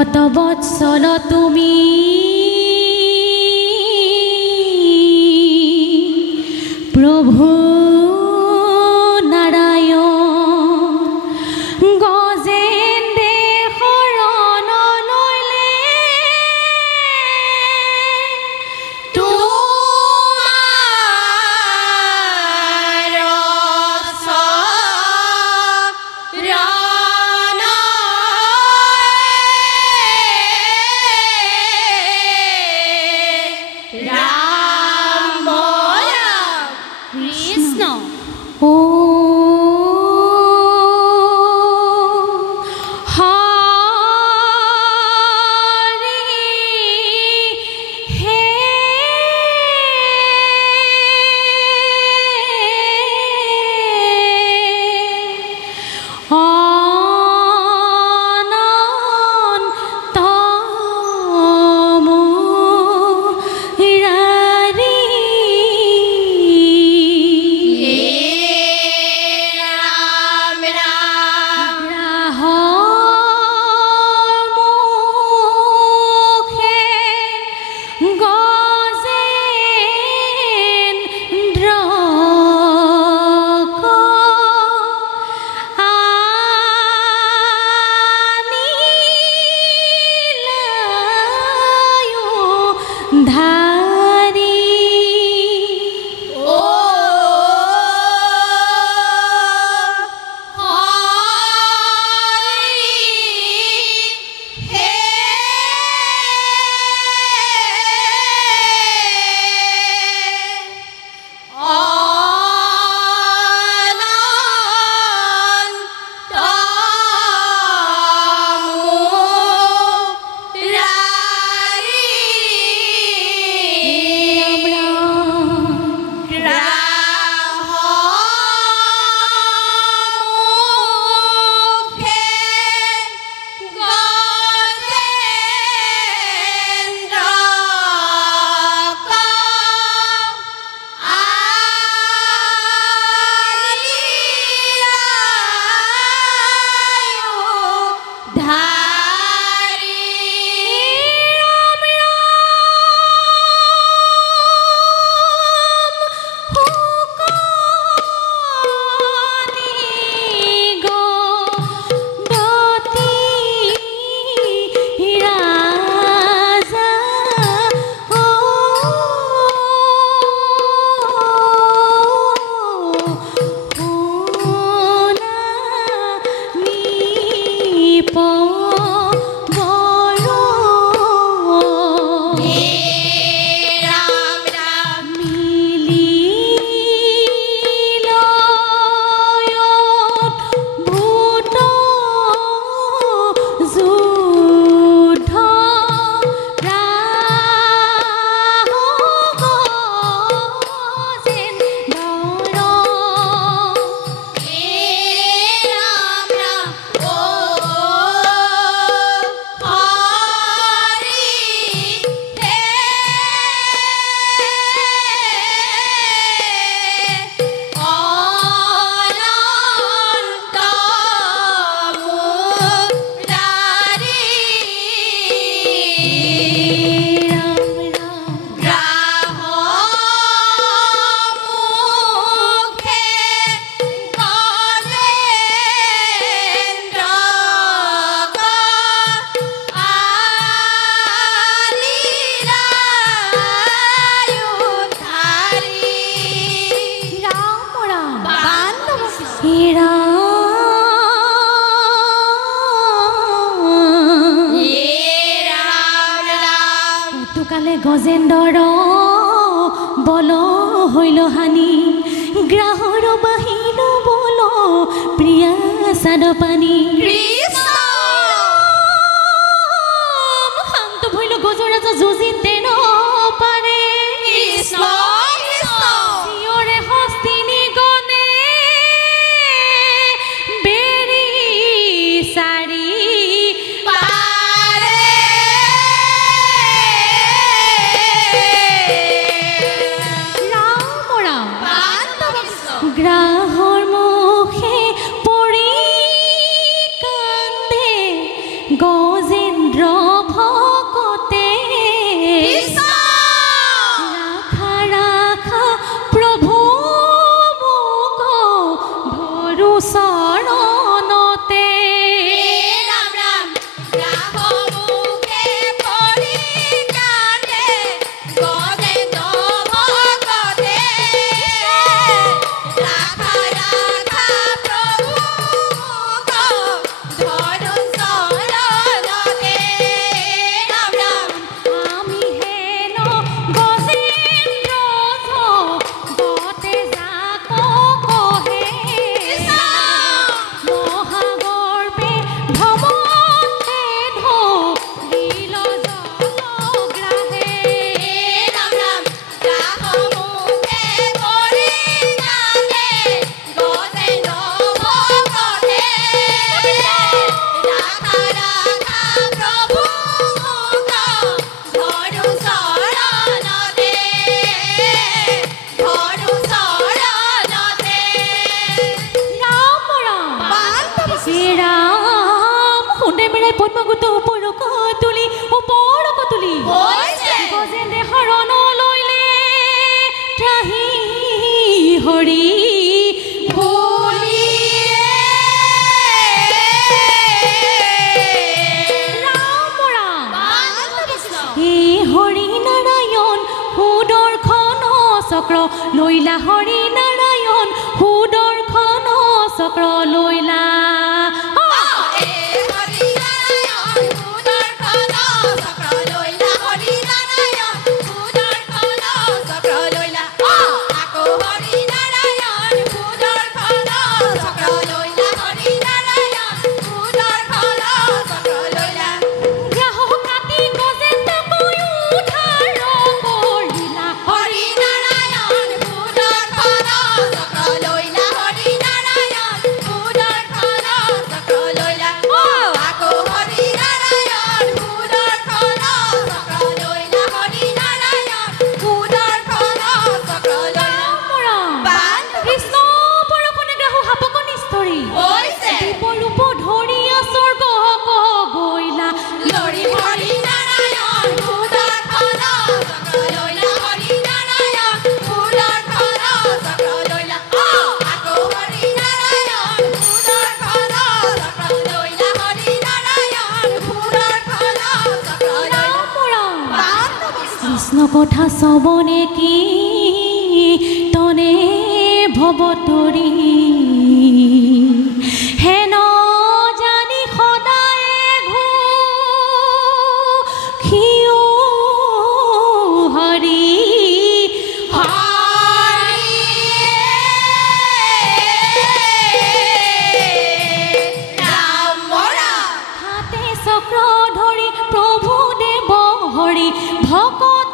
কত বৎসল তুমি প্ৰভু গজেন্দৰ বল হইল হানি গ্ৰাহৰ বাহিল বল প্ৰিয়া সাদ পানী কৃষ্ণ শান্ত ভইল গজৰাজ যুজিতে ন পাৰে কৃষ্ণ কৃষ্ণ সিয়ৰে হস্তিনী গনে বেৰি সাৰি গ্ৰাহৰ মুখে পৰি পৰ্বত ওপৰক তুলি গজেন্দ্ৰে শৰণ লৈলে ত্ৰাহি হৰি চক্ৰ লৈলা হৰি নাৰায়ণ সুদৰ্শন চক্ৰ লৈলা কথা চবনে কি তনে ভৱতৰি হেন জানি সদায় ঘিও হৰি হাতে চক্ৰ ধৰি প্ৰভু দেৱ হৰি ভকত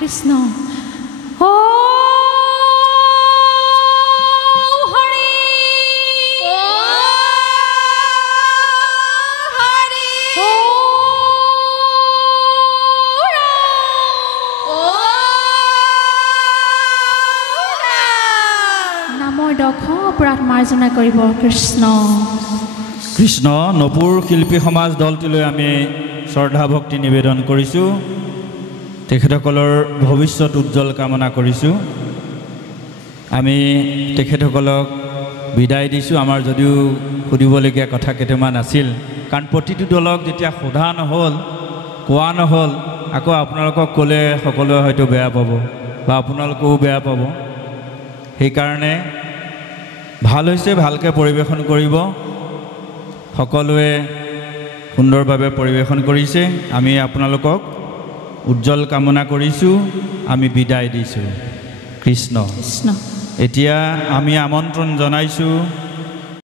কৃষ্ণ ও হৰি নামৰ দক্ষ অপৰাধ মাৰ্জনা কৰিব কৃষ্ণ কৃষ্ণ নপুৰ শিল্পী সমাজ দলটিলৈ আমি শ্ৰদ্ধা ভক্তি নিবেদন কৰিছোঁ তেখেতসকলৰ ভৱিষ্যত উজ্জ্বল কামনা কৰিছোঁ আমি তেখেতসকলক বিদায় দিছোঁ আমাৰ যদিও সুধিবলগীয়া কথা কেইটামান আছিল কাৰণ প্ৰতিটো দলক যেতিয়া সোধা নহ'ল কোৱা নহ'ল আকৌ আপোনালোকক ক'লে সকলোৱে হয়তো বেয়া পাব বা আপোনালোকেও বেয়া পাব সেইকাৰণে ভাল হৈছে ভালকৈ পৰিৱেশন কৰিব সকলোৱে সুন্দৰভাৱে পৰিৱেশন কৰিছে আমি আপোনালোকক উজ্জ্বল কামনা কৰিছোঁ আমি বিদায় দিছোঁ কৃষ্ণ কৃষ্ণ এতিয়া আমি আমন্ত্ৰণ জনাইছোঁ